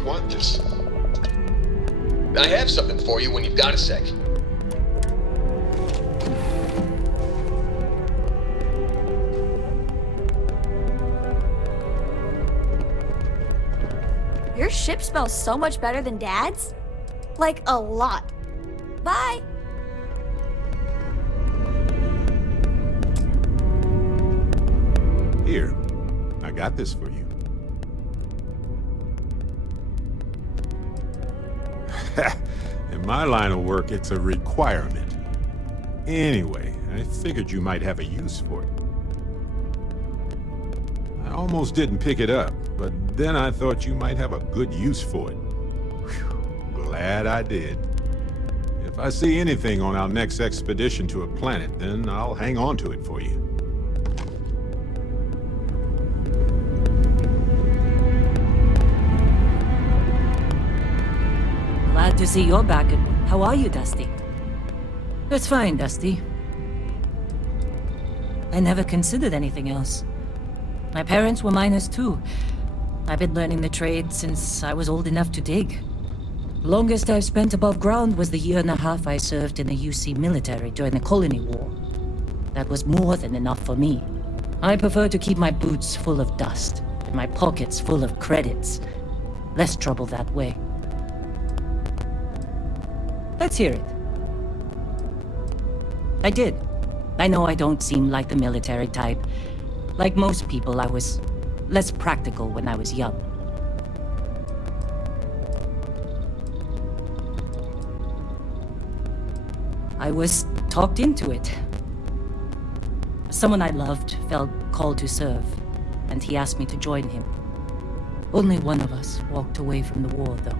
might want this. I have something for you when you've got a sec. Your ship smells so much better than Dad's? Like, a lot. Bye! Here, I got this for you. In my line of work, it's a requirement. Anyway, I figured you might have a use for it. I almost didn't pick it up, but then I thought you might have a good use for it. Whew, glad I did. If I see anything on our next expedition to a planet, then I'll hang on to it for you. Glad to see you're back. How are you, Dusty? That's fine, Dusty. I never considered anything else. My parents were miners too. I've been learning the trade since I was old enough to dig. Longest I've spent above ground was the year and a half I served in the UC military during the Colony War. That was more than enough for me. I prefer to keep my boots full of dust and my pockets full of credits. Less trouble that way. Let's hear it. I did. I know I don't seem like the military type. Like most people, I was less practical when I was young. I was talked into it. Someone I loved felt called to serve, and he asked me to join him. Only one of us walked away from the war, though.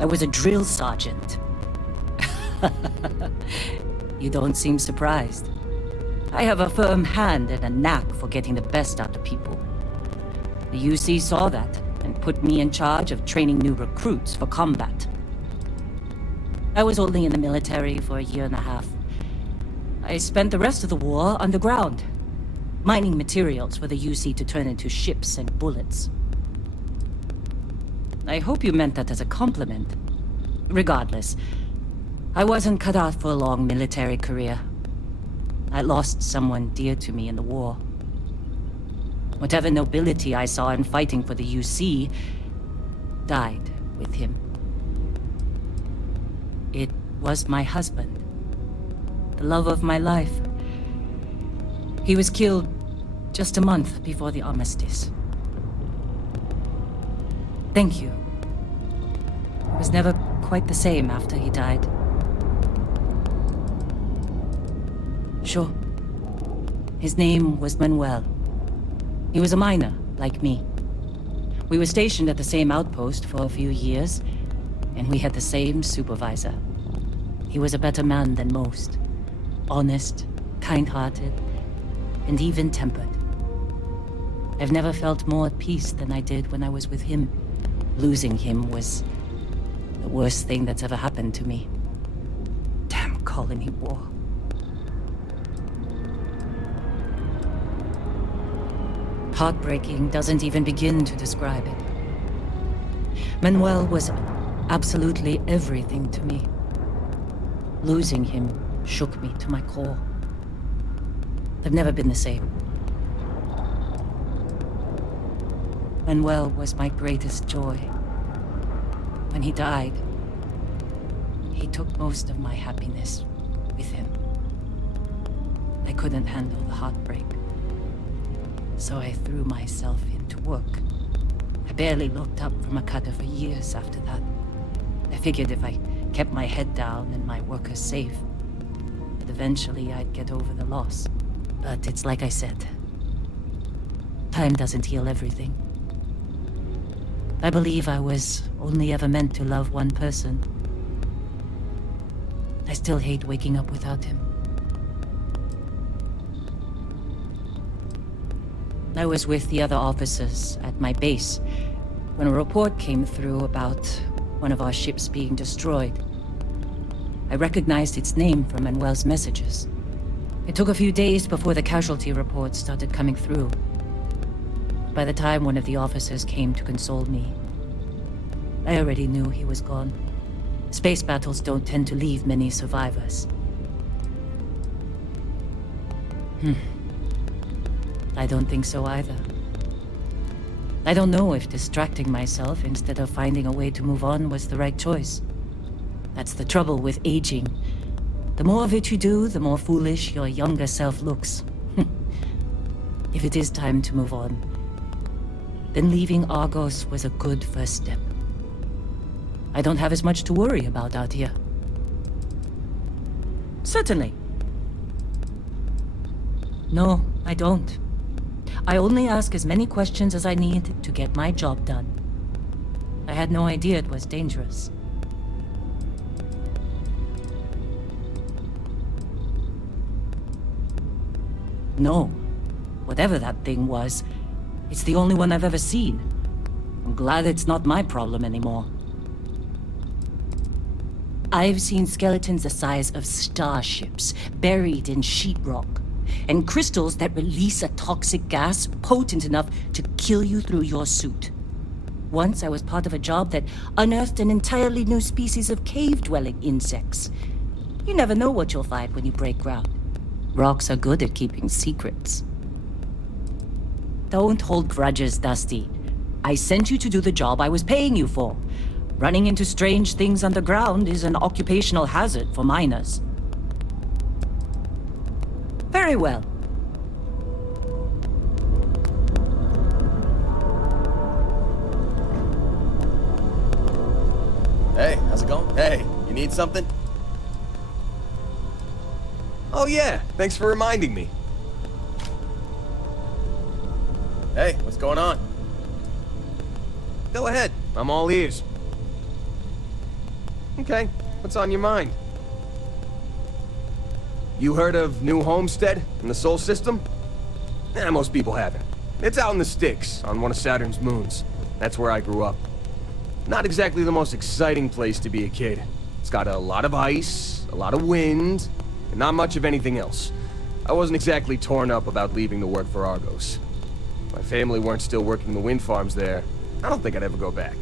I was a drill sergeant. You don't seem surprised. I have a firm hand and a knack for getting the best out of people. The UC saw that and put me in charge of training new recruits for combat. I was only in the military for a year and a half. I spent the rest of the war underground, mining materials for the UC to turn into ships and bullets. I hope you meant that as a compliment. Regardless, I wasn't cut out for a long military career. I lost someone dear to me in the war. Whatever nobility I saw in fighting for the UC died with him. It was my husband, the love of my life. He was killed just a month before the armistice. Thank you. It was never quite the same after he died. Sure. His name was Manuel. He was a miner, like me. We were stationed at the same outpost for a few years, and we had the same supervisor. He was a better man than most. Honest, kind-hearted, and even-tempered. I've never felt more at peace than I did when I was with him. Losing him was the worst thing that's ever happened to me. Damn colony war. Heartbreaking doesn't even begin to describe it. Manuel was absolutely everything to me. Losing him shook me to my core. I've never been the same. Manuel was my greatest joy. When he died, he took most of my happiness with him. I couldn't handle the heartbreak, so I threw myself into work. I barely looked up from a cutter for years after that. I figured if I kept my head down and my workers safe, that eventually I'd get over the loss. But it's like I said, time doesn't heal everything. I believe I was only ever meant to love one person. I still hate waking up without him. I was with the other officers at my base when a report came through about one of our ships being destroyed. I recognized its name from Manuel's messages. It took a few days before the casualty reports started coming through. By the time one of the officers came to console me, I already knew he was gone. Space battles don't tend to leave many survivors. I don't think so either. I don't know if distracting myself instead of finding a way to move on was the right choice. That's the trouble with aging. The more of it you do, the more foolish your younger self looks. If it is time to move on, then leaving Argos was a good first step. I don't have as much to worry about out here. Certainly. No, I don't. I only ask as many questions as I need to get my job done. I had no idea it was dangerous. No. Whatever that thing was, it's the only one I've ever seen. I'm glad it's not my problem anymore. I've seen skeletons the size of starships buried in sheetrock, and crystals that release a toxic gas potent enough to kill you through your suit. Once I was part of a job that unearthed an entirely new species of cave-dwelling insects. You never know what you'll find when you break ground. Rocks are good at keeping secrets. Don't hold grudges, Dusty. I sent you to do the job I was paying you for. Running into strange things underground is an occupational hazard for miners. Very well. Hey, how's it going? Hey, you need something? Oh yeah, thanks for reminding me. Hey, what's going on? Go ahead, I'm all ears. Okay, what's on your mind? You heard of New Homestead in the Sol System? Most people haven't. It's out in the sticks, on one of Saturn's moons. That's where I grew up. Not exactly the most exciting place to be a kid. It's got a lot of ice, a lot of wind, and not much of anything else. I wasn't exactly torn up about leaving to work for Argos. If my family weren't still working the wind farms there, I don't think I'd ever go back.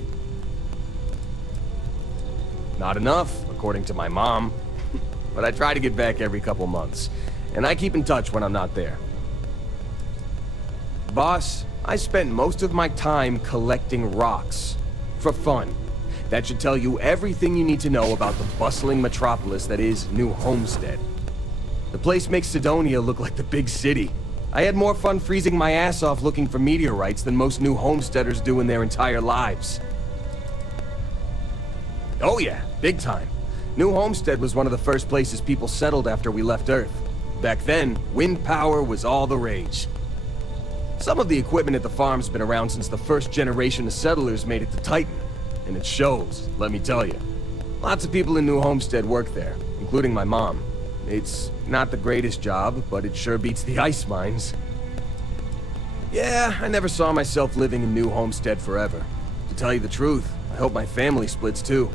Not enough, according to my mom. But I try to get back every couple months, and I keep in touch when I'm not there. Boss, I spent most of my time collecting rocks. For fun. That should tell you everything you need to know about the bustling metropolis that is New Homestead. The place makes Sidonia look like the big city. I had more fun freezing my ass off looking for meteorites than most New Homesteaders do in their entire lives. Oh yeah, big time. New Homestead was one of the first places people settled after we left Earth. Back then, wind power was all the rage. Some of the equipment at the farm's been around since the first generation of settlers made it to Titan. And it shows, let me tell you. Lots of people in New Homestead work there, including my mom. It's not the greatest job, but it sure beats the ice mines. Yeah, I never saw myself living in New Homestead forever. To tell you the truth, I hope my family splits too.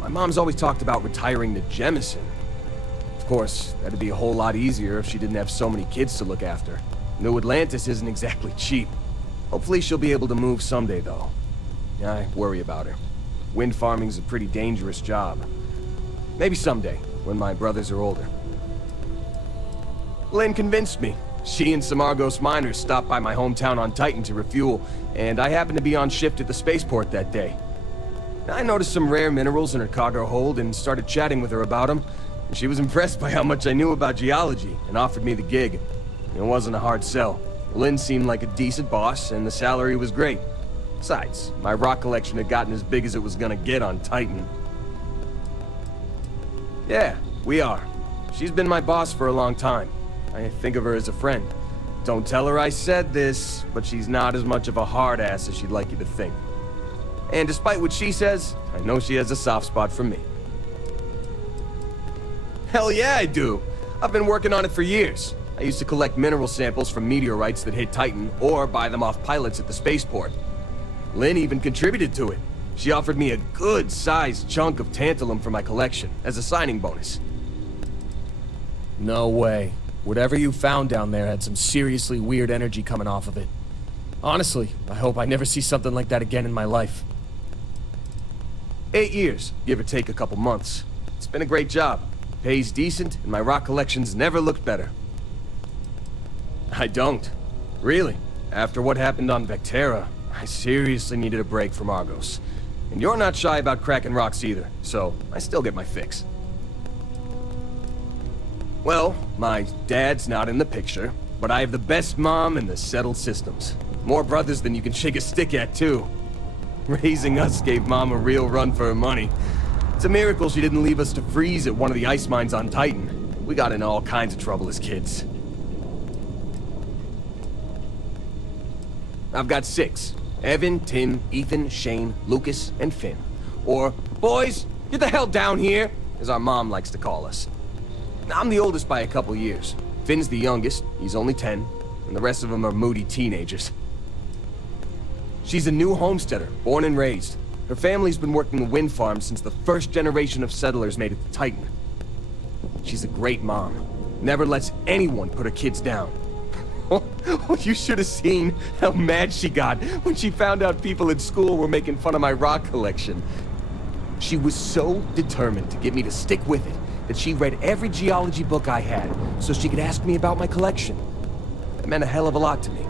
My mom's always talked about retiring to Jemison. Of course, that'd be a whole lot easier if she didn't have so many kids to look after. New Atlantis isn't exactly cheap. Hopefully she'll be able to move someday, though. I worry about her. Wind farming's a pretty dangerous job. Maybe someday, when my brothers are older. Lynn convinced me. She and some Argos miners stopped by my hometown on Titan to refuel, and I happened to be on shift at the spaceport that day. I noticed some rare minerals in her cargo hold and started chatting with her about them. She was impressed by how much I knew about geology and offered me the gig. It wasn't a hard sell. Lynn seemed like a decent boss, and the salary was great. Besides, my rock collection had gotten as big as it was gonna get on Titan. Yeah, we are. She's been my boss for a long time. I think of her as a friend. Don't tell her I said this, but she's not as much of a hard ass as she'd like you to think. And despite what she says, I know she has a soft spot for me. Hell yeah, I do. I've been working on it for years. I used to collect mineral samples from meteorites that hit Titan, or buy them off pilots at the spaceport. Lynn even contributed to it. She offered me a good-sized chunk of tantalum for my collection, as a signing bonus. No way. Whatever you found down there had some seriously weird energy coming off of it. Honestly, I hope I never see something like that again in my life. 8 years, give or take a couple months. It's been a great job. Pays decent, and my rock collection's never looked better. I don't. Really. After what happened on Vectera, I seriously needed a break from Argos. And you're not shy about cracking rocks either, so I still get my fix. Well, my dad's not in the picture, but I have the best mom in the settled systems. More brothers than you can shake a stick at, too. Raising us gave Mom a real run for her money. It's a miracle she didn't leave us to freeze at one of the ice mines on Titan. We got into all kinds of trouble as kids. I've got 6. Evan, Tim, Ethan, Shane, Lucas, and Finn. Or, boys, get the hell down here, as our mom likes to call us. I'm the oldest by a couple years. Finn's the youngest, he's only 10, and the rest of them are moody teenagers. She's a new homesteader, born and raised. Her family's been working the wind farm since the first generation of settlers made it to Titan. She's a great mom. Never lets anyone put her kids down. You should have seen how mad she got when she found out people at school were making fun of my rock collection. She was so determined to get me to stick with it that she read every geology book I had so she could ask me about my collection. It meant a hell of a lot to me.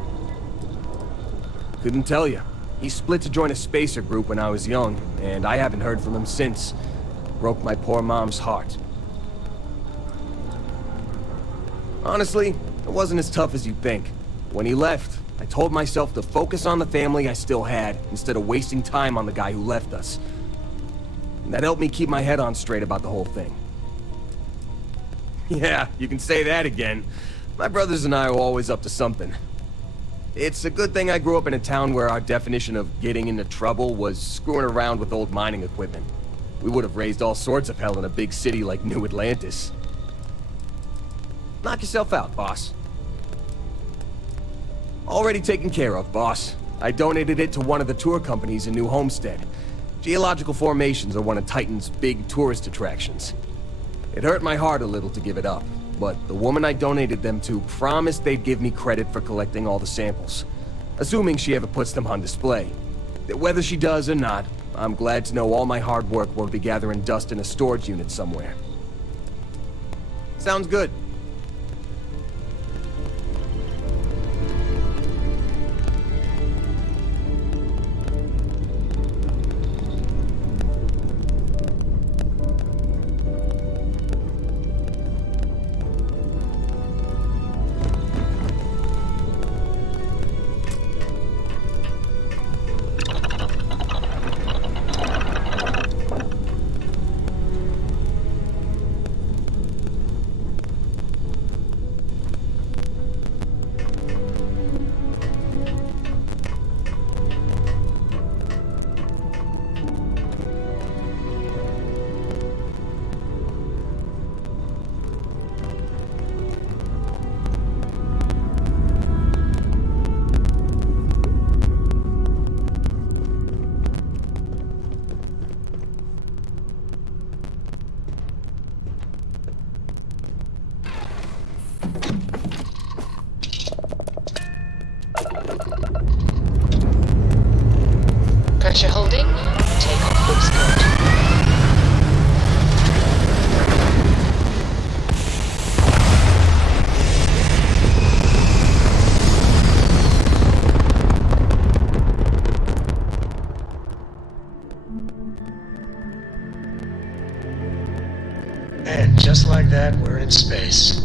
Couldn't tell you. He split to join a spacer group when I was young, and I haven't heard from him since. Broke my poor mom's heart. Honestly, it wasn't as tough as you'd think. When he left, I told myself to focus on the family I still had, instead of wasting time on the guy who left us. And that helped me keep my head on straight about the whole thing. Yeah, you can say that again. My brothers and I were always up to something. It's a good thing I grew up in a town where our definition of getting into trouble was screwing around with old mining equipment. We would have raised all sorts of hell in a big city like New Atlantis. Knock yourself out, boss. Already taken care of, boss. I donated it to one of the tour companies in New Homestead. Geological formations are one of Titan's big tourist attractions. It hurt my heart a little to give it up, but the woman I donated them to promised they'd give me credit for collecting all the samples, assuming she ever puts them on display. Whether she does or not, I'm glad to know all my hard work won't be gathering dust in a storage unit somewhere. Sounds good. Pressure holding. Take off books code. And just like that, we're in space.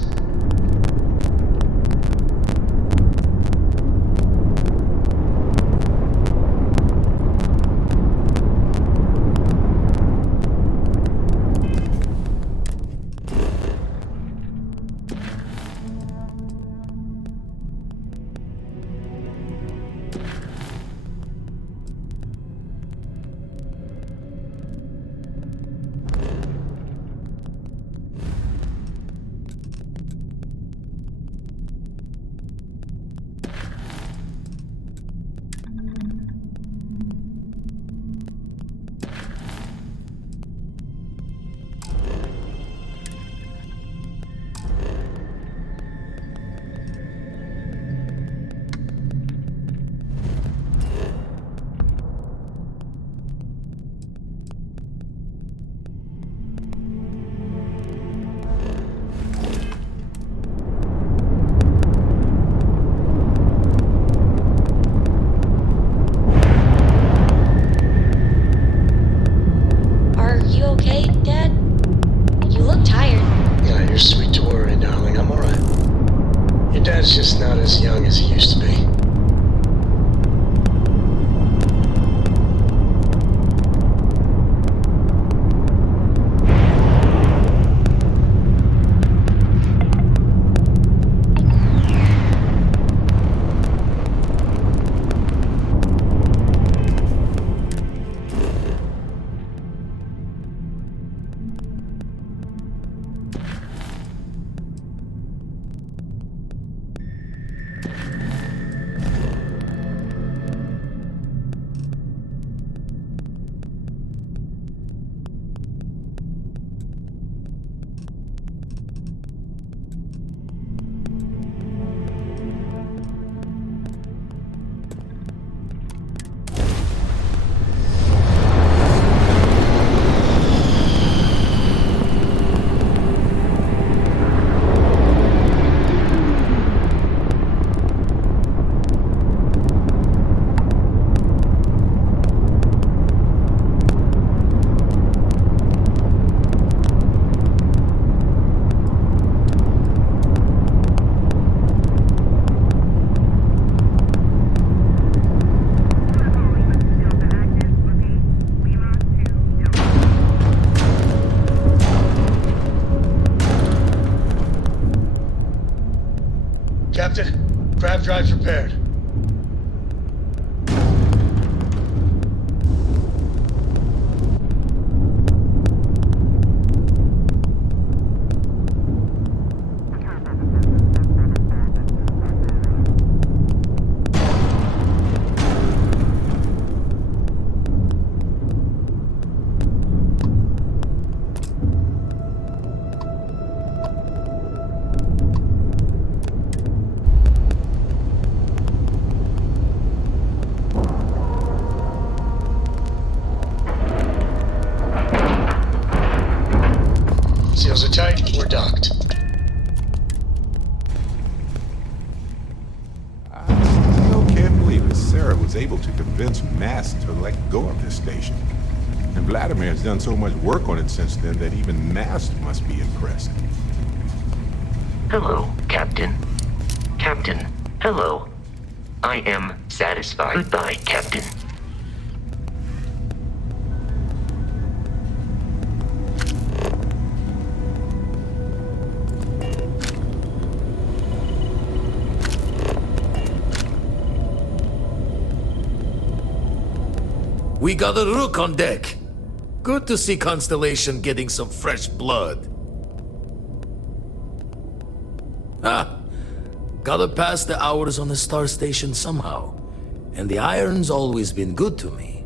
Grav drive prepared. Seals are tight, we're docked. I still can't believe that Sarah was able to convince Mast to let go of this station. And Vladimir has done so much work on it since then that even Mast must be impressed. Hello, Captain. Captain, hello. I am satisfied. Goodbye, Captain. We got a rook on deck. Good to see Constellation getting some fresh blood. Gotta pass the hours on the star station somehow. And the iron's always been good to me.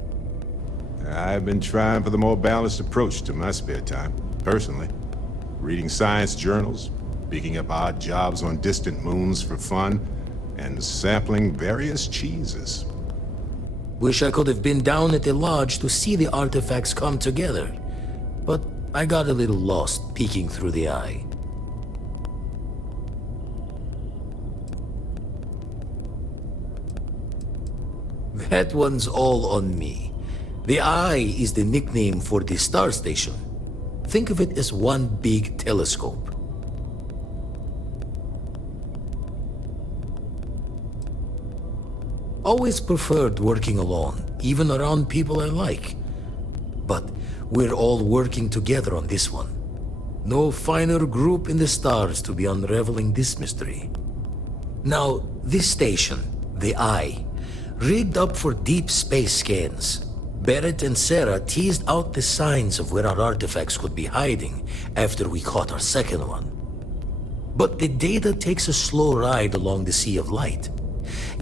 I've been trying for the more balanced approach to my spare time, personally. Reading science journals, picking up odd jobs on distant moons for fun, and sampling various cheeses. Wish I could have been down at the lodge to see the artifacts come together. But I got a little lost peeking through the eye. That one's all on me. The eye is the nickname for the star station. Think of it as one big telescope. Always preferred working alone, even around people I like. But we're all working together on this one. No finer group in the stars to be unraveling this mystery. Now, this station, the Eye, rigged up for deep space scans. Barrett and Sarah teased out the signs of where our artifacts could be hiding after we caught our second one. But the data takes a slow ride along the Sea of Light.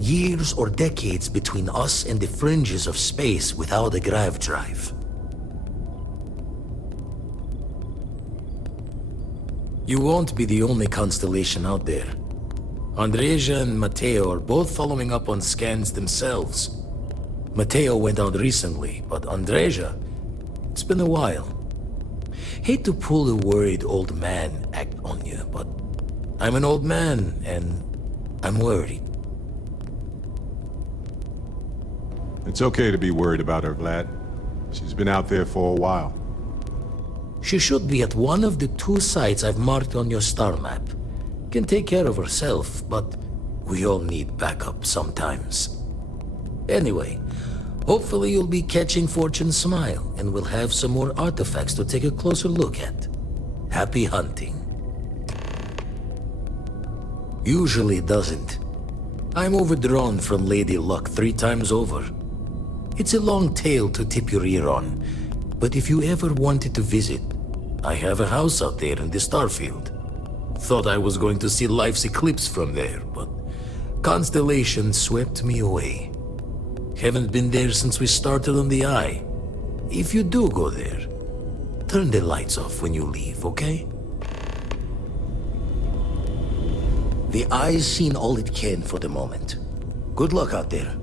Years or decades between us and the fringes of space without a grav drive. You won't be the only constellation out there. Andreja and Matteo are both following up on scans themselves. Matteo went out recently, but Andreja, it's been a while. Hate to pull a worried old man act on you, but I'm an old man and I'm worried. It's okay to be worried about her, Vlad. She's been out there for a while. She should be at one of the 2 sites I've marked on your star map. Can take care of herself, but we all need backup sometimes. Anyway, hopefully you'll be catching Fortune's smile, and we'll have some more artifacts to take a closer look at. Happy hunting. Usually doesn't. I'm overdrawn from Lady Luck 3 times over. It's a long tale to tip your ear on, but if you ever wanted to visit, I have a house out there in the Starfield. Thought I was going to see life's eclipse from there, but Constellation swept me away. Haven't been there since we started on the Eye. If you do go there, turn the lights off when you leave, okay? The Eye's seen all it can for the moment. Good luck out there.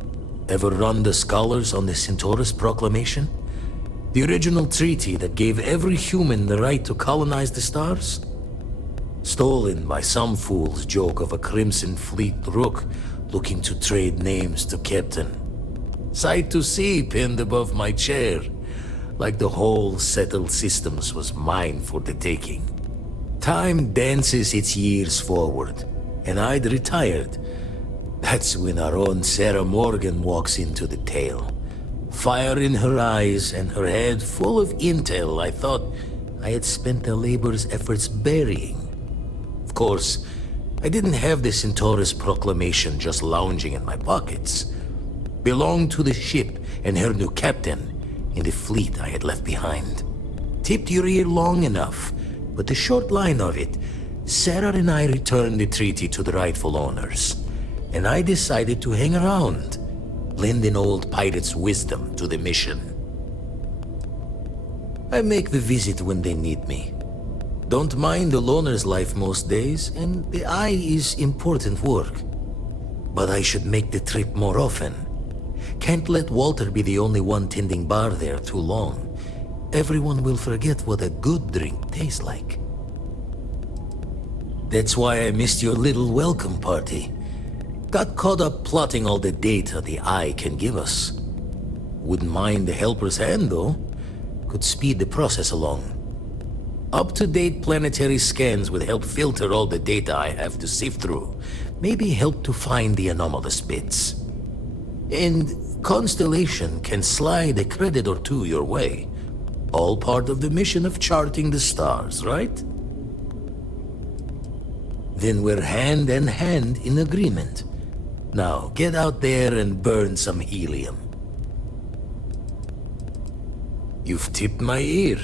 Ever run the scholars on the Centaurus Proclamation? The original treaty that gave every human the right to colonize the stars? Stolen by some fool's joke of a Crimson Fleet rook looking to trade names to Captain. Sight to see pinned above my chair, like the whole settled systems was mine for the taking. Time dances its years forward, and I'd retired. That's when our own Sarah Morgan walks into the tale. Fire in her eyes and her head full of intel I thought I had spent the labor's efforts burying. Of course, I didn't have the Centaurus proclamation just lounging in my pockets. Belonged to the ship and her new captain in the fleet I had left behind. Tipped your ear long enough, but the short line of it, Sarah and I returned the treaty to the rightful owners, and I decided to hang around, lend an old pirate's wisdom to the mission. I make the visit when they need me. Don't mind the loner's life most days, and the eye is important work. But I should make the trip more often. Can't let Walter be the only one tending bar there too long. Everyone will forget what a good drink tastes like. That's why I missed your little welcome party. Got caught up plotting all the data the eye can give us. Wouldn't mind the helper's hand, though. Could speed the process along. Up-to-date planetary scans would help filter all the data I have to sift through. Maybe help to find the anomalous bits. And Constellation can slide a credit or two your way. All part of the mission of charting the stars, right? Then we're hand in hand in agreement. Now, get out there and burn some helium. You've tipped my ear.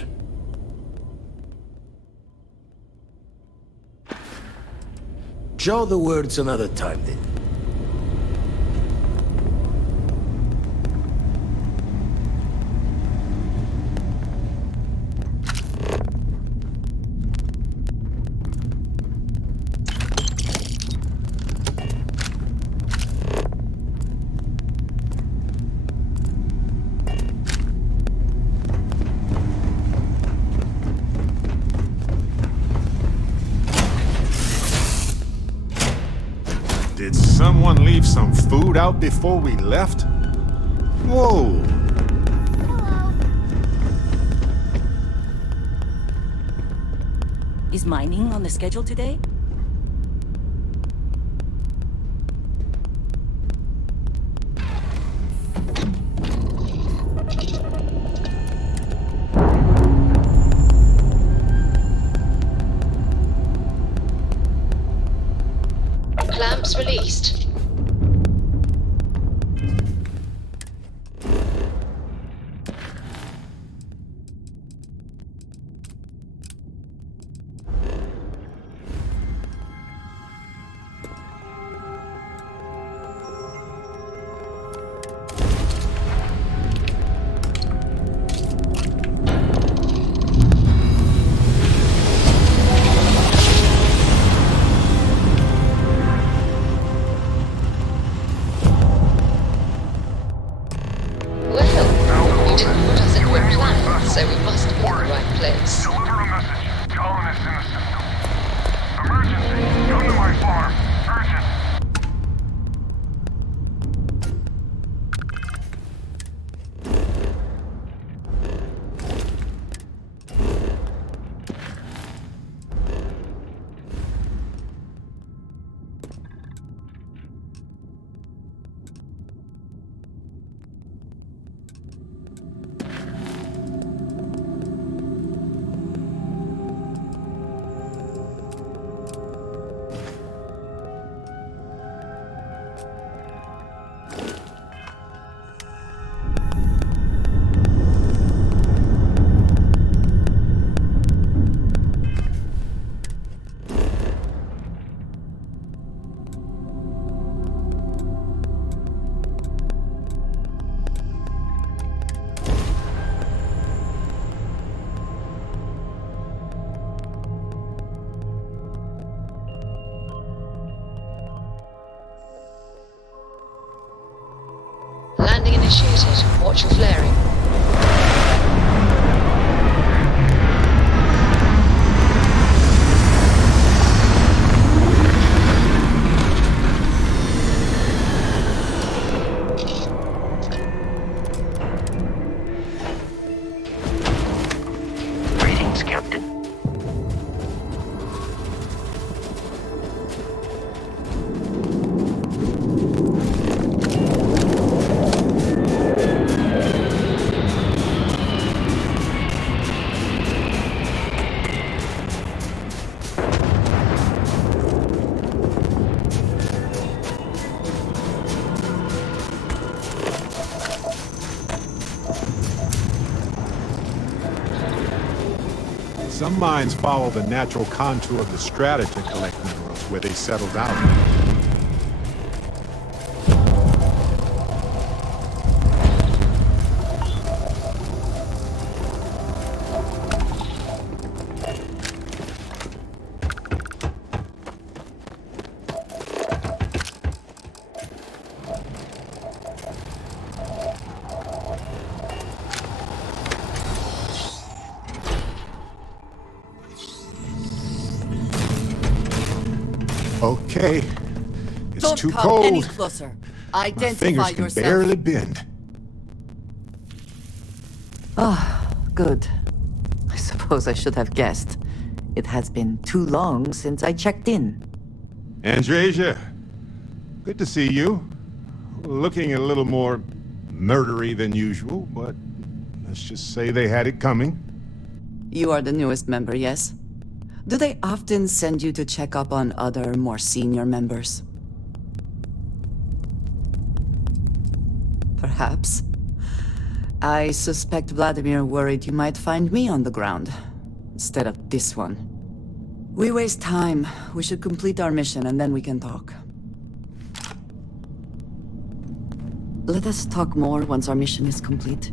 Jaw the words another time, then. Did someone leave some food out before we left? Whoa! Is mining on the schedule today? Clamps released. So we must be in the right place. Deliver a message. Colonists in the system. Emergency! Come to my farm. Urgent! Landing initiated. Watch your flaring. Greetings, Captain. Some mines follow the natural contour of the strata to collect minerals where they settle down. Okay. It's Don't too come cold. any closer. My Identify fingers can yourself. barely bend. Good. I suppose I should have guessed. It has been too long since I checked in. Andreja, good to see you. Looking a little more murdery than usual, but let's just say they had it coming. You are the newest member, yes? Do they often send you to check up on other, more senior members? Perhaps. I suspect Vladimir worried you might find me on the ground, instead of this one. We waste time. We should complete our mission and then we can talk. Let us talk more once our mission is complete.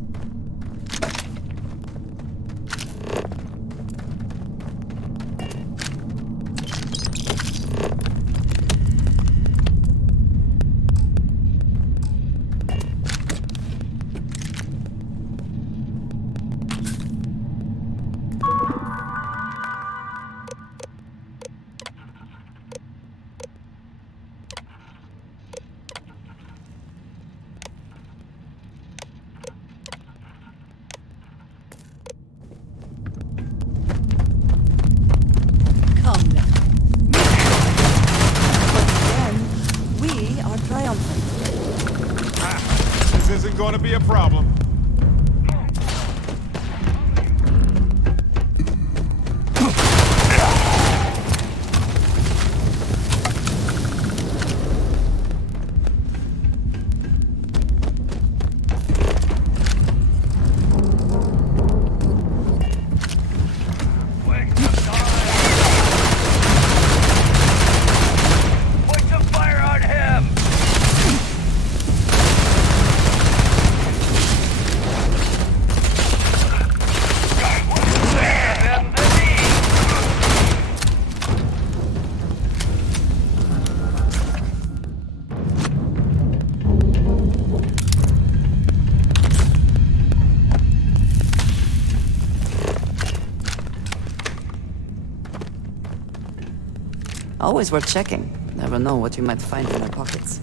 Come then. Once again, we are triumphant. This isn't going to be a problem. Point the fire on him! Always worth checking. Never know what you might find in their pockets.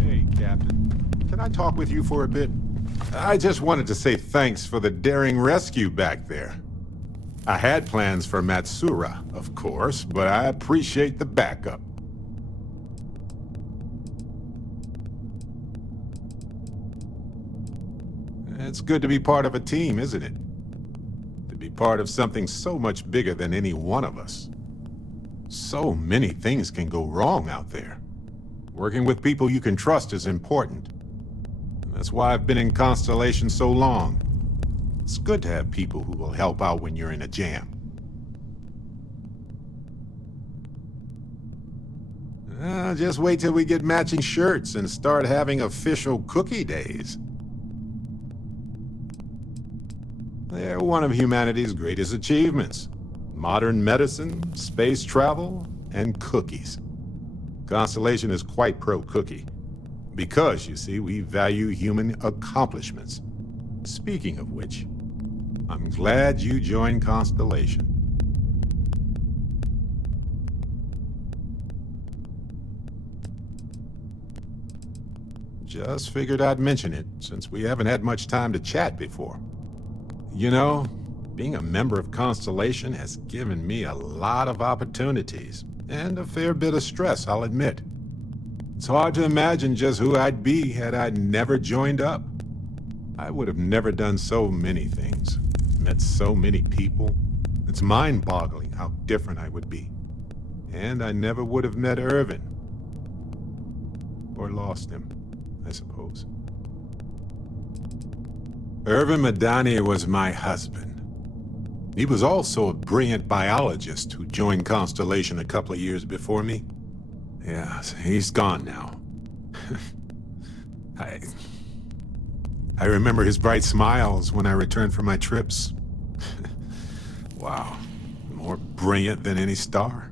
Hey, Captain. Can I talk with you for a bit? I just wanted to say thanks for the daring rescue back there. I had plans for Matsura, of course, but I appreciate the backup. It's good to be part of a team, isn't it? To be part of something so much bigger than any one of us. So many things can go wrong out there. Working with people you can trust is important. That's why I've been in Constellation so long. It's good to have people who will help out when you're in a jam. Just wait till we get matching shirts and start having official cookie days. They're one of humanity's greatest achievements. Modern medicine, space travel, and cookies. Constellation is quite pro-cookie. Because, you see, we value human accomplishments. Speaking of which, I'm glad you joined Constellation. Just figured I'd mention it, since we haven't had much time to chat before. You know, being a member of Constellation has given me a lot of opportunities, and a fair bit of stress, I'll admit. It's hard to imagine just who I'd be had I never joined up. I would have never done so many things, met so many people. It's mind-boggling how different I would be. And I never would have met Irvin. Or lost him, I suppose. Irvin Madani was my husband. He was also a brilliant biologist who joined Constellation a couple of years before me. Yeah, he's gone now. I remember his bright smiles when I returned from my trips. Wow, more brilliant than any star.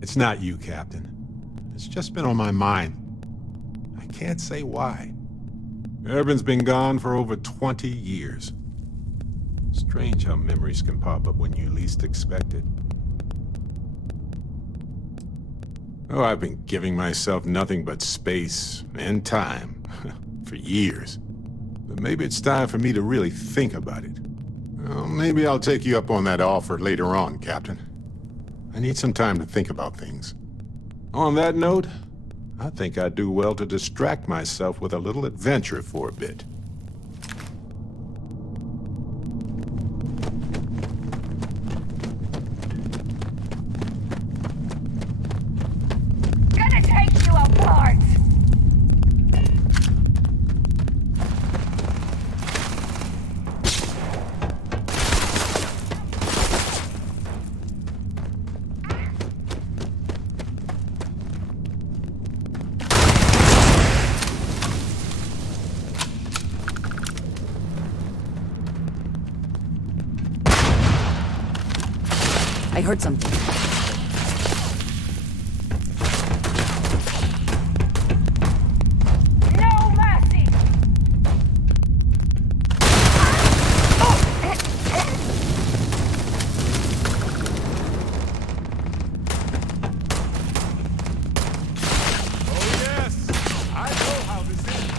It's not you, Captain. It's just been on my mind. I can't say why. Irvin's been gone for over 20 years. Strange how memories can pop up when you least expect it. Oh, I've been giving myself nothing but space and time for years. But maybe it's time for me to really think about it. Well, maybe I'll take you up on that offer later on, Captain. I need some time to think about things. On that note, I think I'd do well to distract myself with a little adventure for a bit. Gonna take you apart! I heard something. No mercy! Oh yes! I know how this ends.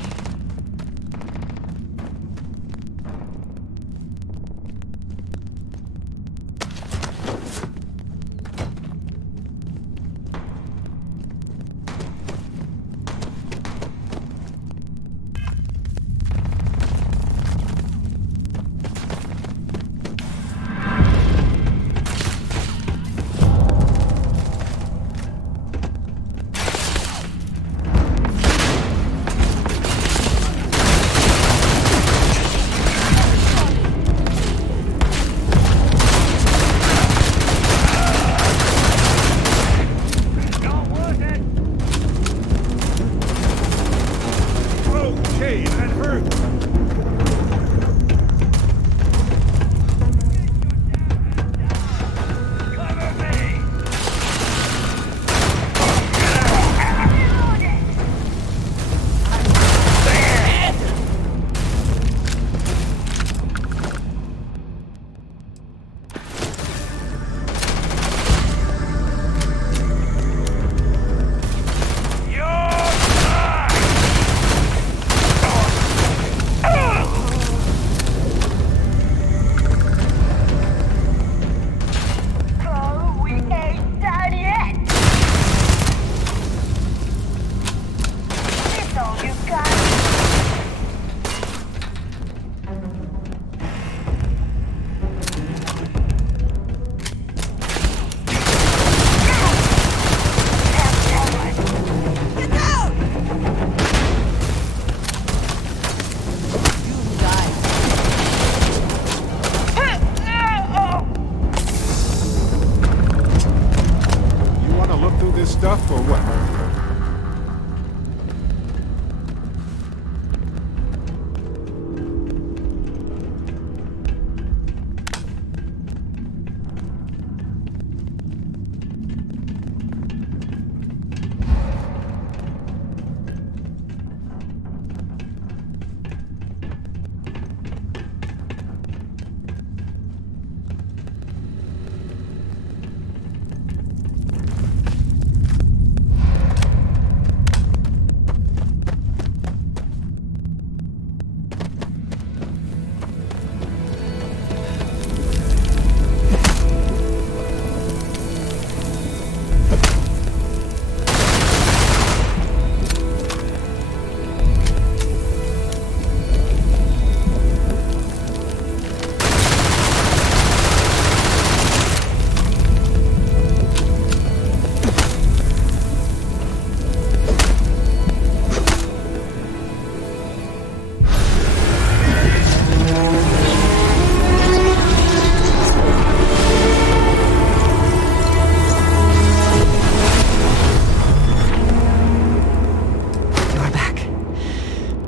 Okay, that hurt.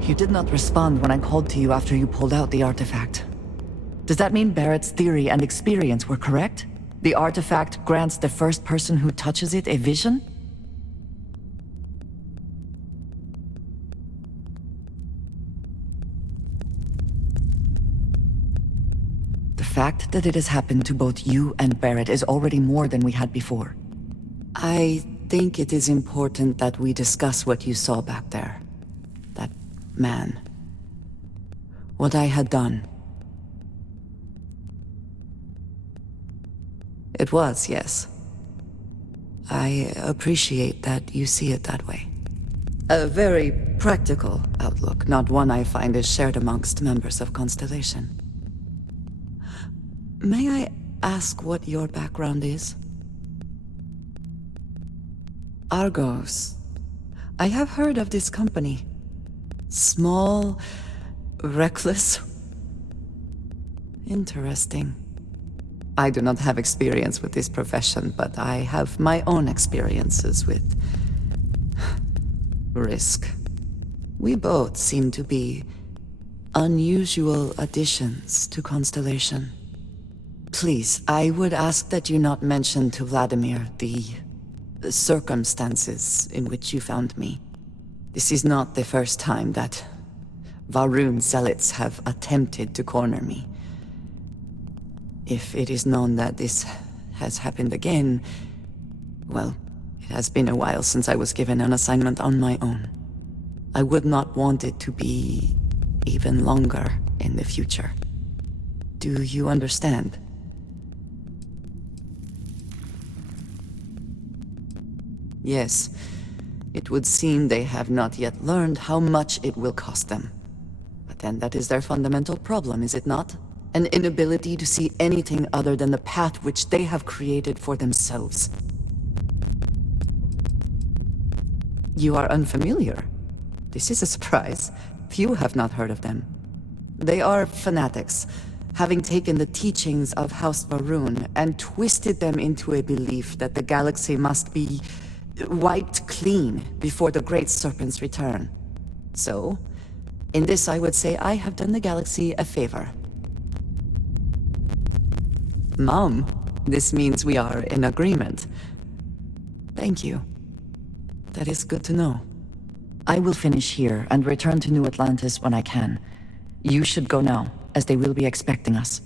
You did not respond when I called to you after you pulled out the artifact. Does that mean Barrett's theory and experience were correct? The artifact grants the first person who touches it a vision? The fact that it has happened to both you and Barrett is already more than we had before. I think it is important that we discuss what you saw back there. That man. What I had done. It was, yes. I appreciate that you see it that way. A very practical outlook, not one I find is shared amongst members of Constellation. May I ask what your background is? Argos. I have heard of this company. Small, reckless. Interesting. I do not have experience with this profession, but I have my own experiences with risk. We both seem to be unusual additions to Constellation. Please, I would ask that you not mention to Vladimir the circumstances in which you found me. This is not the first time that Va'ruun zealots have attempted to corner me. If it is known that this has happened again, well, it has been a while since I was given an assignment on my own. I would not want it to be even longer in the future. Do you understand? Yes, it would seem they have not yet learned how much it will cost them. But then that is their fundamental problem, is it not? An inability to see anything other than the path which they have created for themselves. You are unfamiliar. This is a surprise. Few have not heard of them. They are fanatics, having taken the teachings of House Va'ruun and twisted them into a belief that the galaxy must be wiped clean before the Great Serpent's return. So, in this I would say I have done the galaxy a favor. Mom, this means we are in agreement. Thank you. That is good to know. I will finish here and return to New Atlantis when I can. You should go now, as they will be expecting us.